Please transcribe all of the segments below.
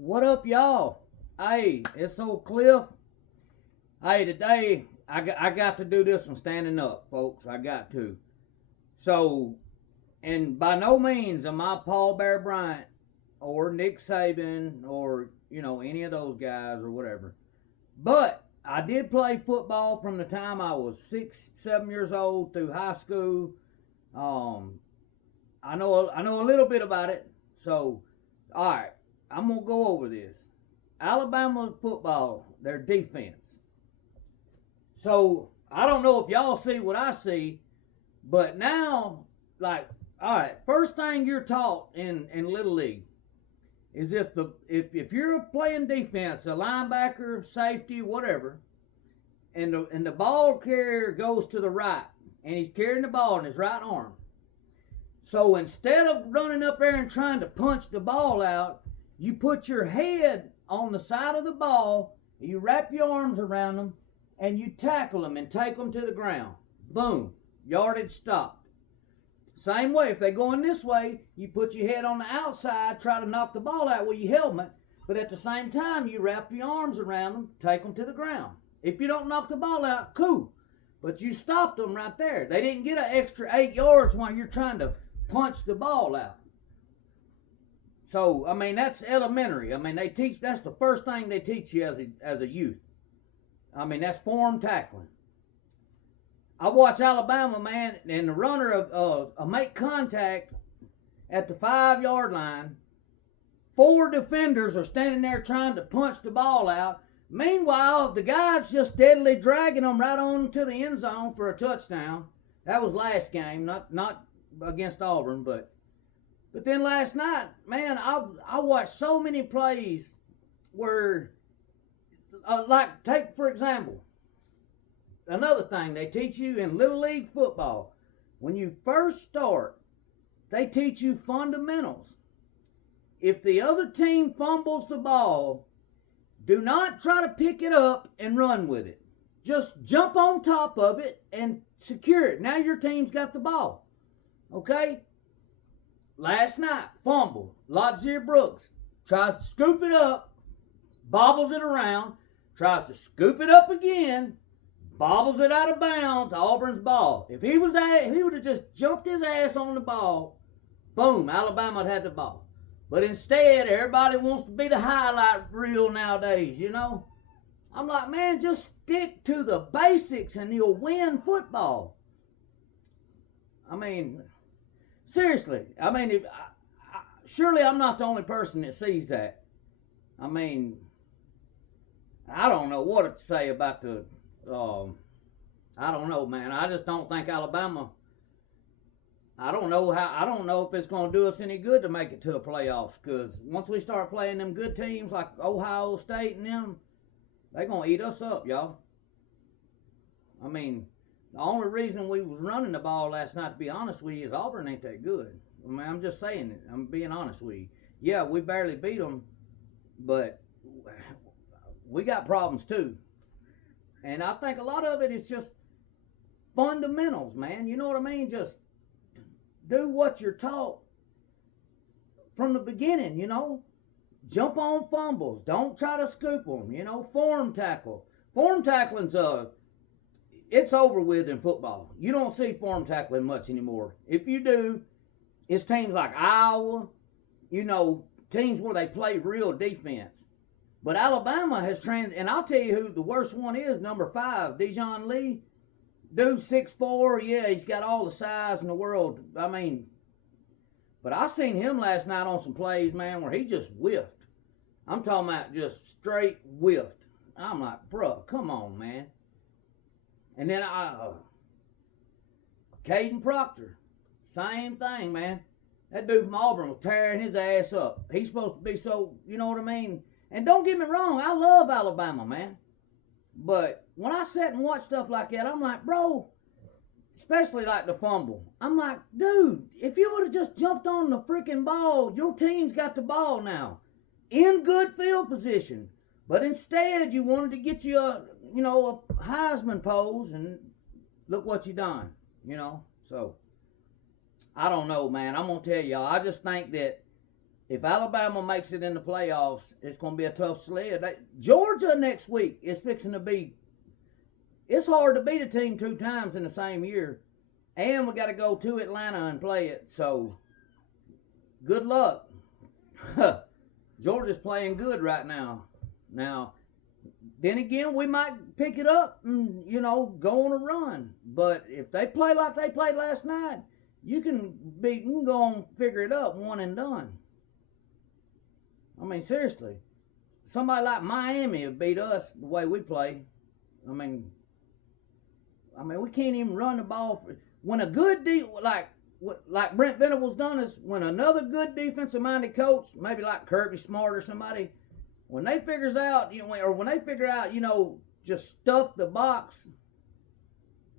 What up, y'all? Hey, it's old Cliff. Hey, today I got to do this one standing up, folks. I got to. So, and by no means am I Paul Bear Bryant or Nick Saban or, any of those guys or whatever. But I did play football from the time I was 6, 7 years old through high school. Um, I know a little bit about it. So, all right, I'm gonna go over this. Alabama football, their defense. So I don't know if y'all see what I see, but now, like, all right, first thing you're taught in Little League is if you're playing defense, a linebacker, safety, whatever, and the ball carrier goes to the right, and he's carrying the ball in his right arm. So instead of running up there and trying to punch the ball out, you put your head on the side of the ball, you wrap your arms around them, and you tackle them and take them to the ground. Boom, yardage stopped. Same way, if they're going this way, you put your head on the outside, try to knock the ball out with your helmet, but at the same time, you wrap your arms around them, take them to the ground. If you don't knock the ball out, cool. But you stopped them right there. They didn't get an extra 8 yards while you're trying to punch the ball out. So, that's elementary. That's the first thing they teach you as a youth. That's form tackling. I watch Alabama, man, and the runner of make contact at the 5 yard line. 4 defenders are standing there trying to punch the ball out. Meanwhile, the guy's just steadily dragging them right on to the end zone for a touchdown. That was last game, not against Auburn, but then last night, man, I watched so many plays where, like, take for example, another thing they teach you in Little League football. When you first start, they teach you fundamentals. If the other team fumbles the ball, do not try to pick it up and run with it. Just jump on top of it and secure it. Now your team's got the ball. Okay? Last night, fumble. Ladzier Brooks tries to scoop it up, bobbles it around, tries to scoop it up again, bobbles it out of bounds, Auburn's ball. If he would have just jumped his ass on the ball, boom, Alabama had the ball. But instead, everybody wants to be the highlight reel nowadays, I'm like, man, just stick to the basics and you'll win football. Seriously, surely I'm not the only person that sees that. I don't know what to say about I don't know, man. I just don't think Alabama. I don't know if it's going to do us any good to make it to the playoffs. Because once we start playing them good teams like Ohio State and them, they're going to eat us up, y'all. The only reason we was running the ball last night, to be honest with you, is Auburn ain't that good. I'm just saying it. I'm being honest with you. Yeah, we barely beat them, but we got problems too. And I think a lot of it is just fundamentals, man. You know what I mean? Just do what you're taught from the beginning, Jump on fumbles. Don't try to scoop them, Form tackle. Form tackling's it's over with in football. You don't see form tackling much anymore. If you do, it's teams like Iowa, teams where they play real defense. But Alabama has and I'll tell you who the worst one is, number 5, Dijon Lee. Dude, 6'4", yeah, he's got all the size in the world. But I seen him last night on some plays, man, where he just whiffed. I'm talking about just straight whiffed. I'm like, bro, come on, man. And then Caden Proctor, same thing, man. That dude from Auburn was tearing his ass up. He's supposed to be so, you know what I mean? And don't get me wrong, I love Alabama, man. But when I sit and watch stuff like that, I'm like, bro, especially like the fumble. I'm like, dude, if you would have just jumped on the freaking ball, your team's got the ball now. In good field position. But instead, you wanted to get you a Heisman pose, and look what you done, So, I don't know, man. I'm going to tell y'all, I just think that if Alabama makes it in the playoffs, it's going to be a tough sled. Georgia next week is fixing to be. It's hard to beat a team 2 times in the same year, and we got to go to Atlanta and play it. So, good luck. Georgia's playing good right now. Now, then again, we might pick it up and, go on a run. But if they play like they played last night, you can go and figure it up, one and done. I mean, seriously. Somebody like Miami have beat us the way we play. I mean, we can't even run the ball. When a good like Brent Venables done is when another good defensive-minded coach, maybe like Kirby Smart or somebody, when they figures out, or when they figure out, just stuff the box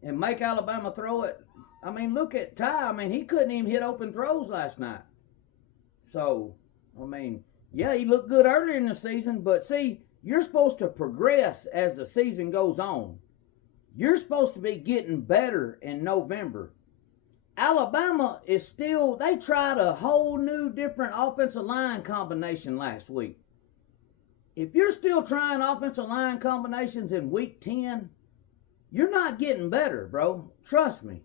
and make Alabama throw it. I mean, look at Ty. I mean, he couldn't even hit open throws last night. So, I mean, yeah, he looked good earlier in the season, but see, you're supposed to progress as the season goes on. You're supposed to be getting better in November. Alabama is still, they tried a whole new different offensive line combination last week. If you're still trying offensive line combinations in week 10, you're not getting better, bro. Trust me.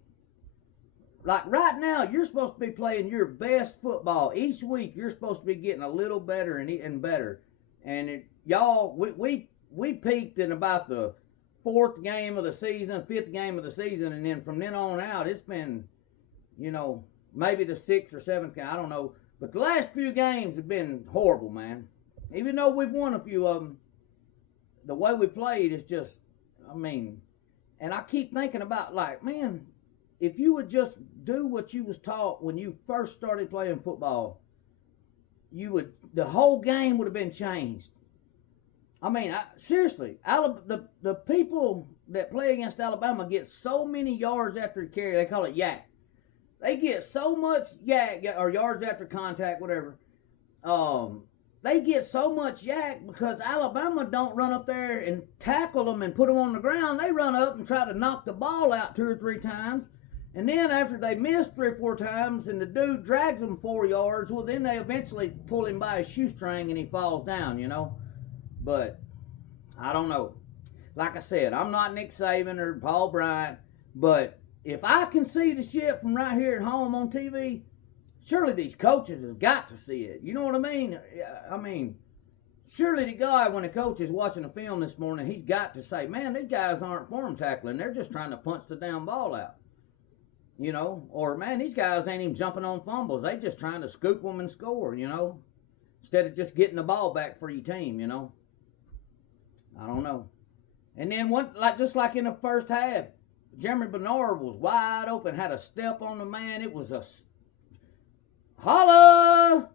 Like right now, you're supposed to be playing your best football. Each week, you're supposed to be getting a little better and better. And we peaked in about the 4th game of the season, 5th game of the season, and then from then on out, it's been, maybe the 6th or 7th game, I don't know. But the last few games have been horrible, man. Even though we've won a few of them, the way we played is just, and I keep thinking about, like, man, if you would just do what you was taught when you first started playing football, the whole game would have been changed. Seriously, the people that play against Alabama get so many yards after a carry. They call it yak. They get so much yak, or yards after contact, whatever. They get so much yak because Alabama don't run up there and tackle them and put them on the ground. They run up and try to knock the ball out 2 or 3 times. And then after they miss 3 or 4 times and the dude drags them 4 yards, well, then they eventually pull him by his shoestring and he falls down, But I don't know. Like I said, I'm not Nick Saban or Paul Bryant, but if I can see the shit from right here at home on TV, surely these coaches have got to see it. You know what I mean? Surely to God, when a coach is watching a film this morning, he's got to say, man, these guys aren't form tackling. They're just trying to punch the damn ball out. Or, man, these guys ain't even jumping on fumbles. They just trying to scoop them and score, instead of just getting the ball back for your team, I don't know. And then just like in the first half, Jeremy Bernard was wide open, had a step on the man. It was a holla!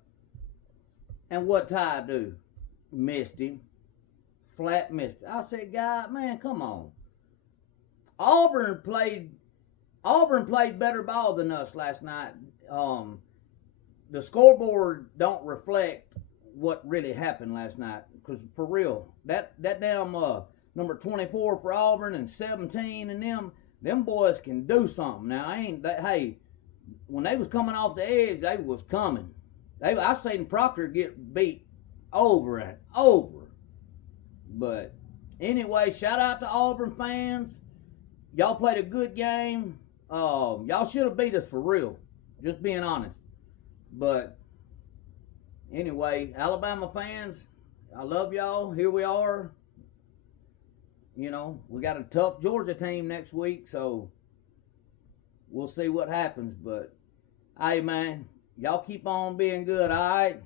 And what Ty do? Missed him. Flat missed it. I said, God, man, come on. Auburn played better ball than us last night. The scoreboard don't reflect what really happened last night. Because for real, that damn number 24 for Auburn and 17 and them boys can do something. Now, hey, when they was coming off the edge, they was coming. I seen Proctor get beat over and over. But anyway, shout out to Auburn fans. Y'all played a good game. Y'all should have beat us for real. Just being honest. But anyway, Alabama fans, I love y'all. Here we are. We got a tough Georgia team next week, so we'll see what happens. But, hey, man, y'all keep on being good, all right?